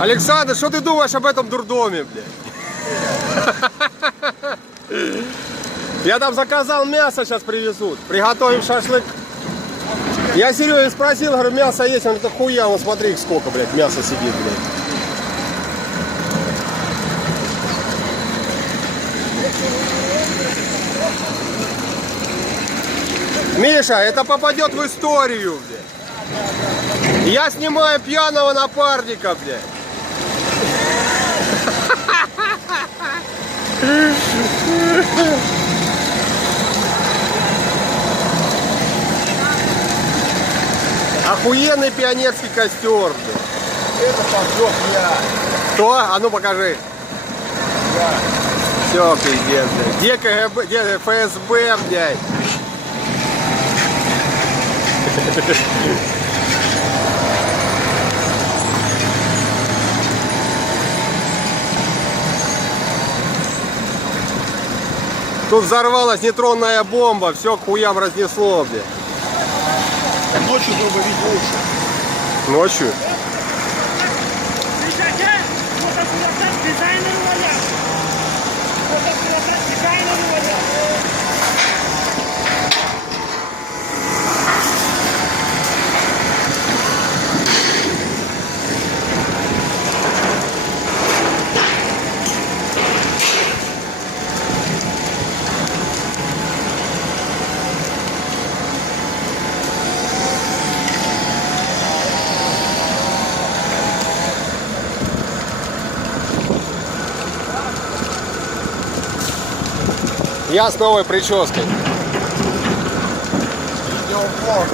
Александр, что ты думаешь об этом дурдоме, блядь? Я там заказал мясо, сейчас привезут. Приготовим шашлык. Я Сереге спросил, говорю, мясо есть? Он говорит, хуя, вон смотри, сколько, блядь, мяса сидит, блядь. Миша, это попадет в историю, блядь. Я снимаю пьяного напарника, блядь. Охуенный пионерский костер, блядь. Это поджег я. Кто? А ну покажи. Я. Все, пиздец, блядь. Где КГБ, где ФСБ, блядь? Тут взорвалась нейтронная бомба, все к хуям разнесло, блядь. Ночью было бы видеть лучше. Ночью? Я с новой прической. Видеоблог.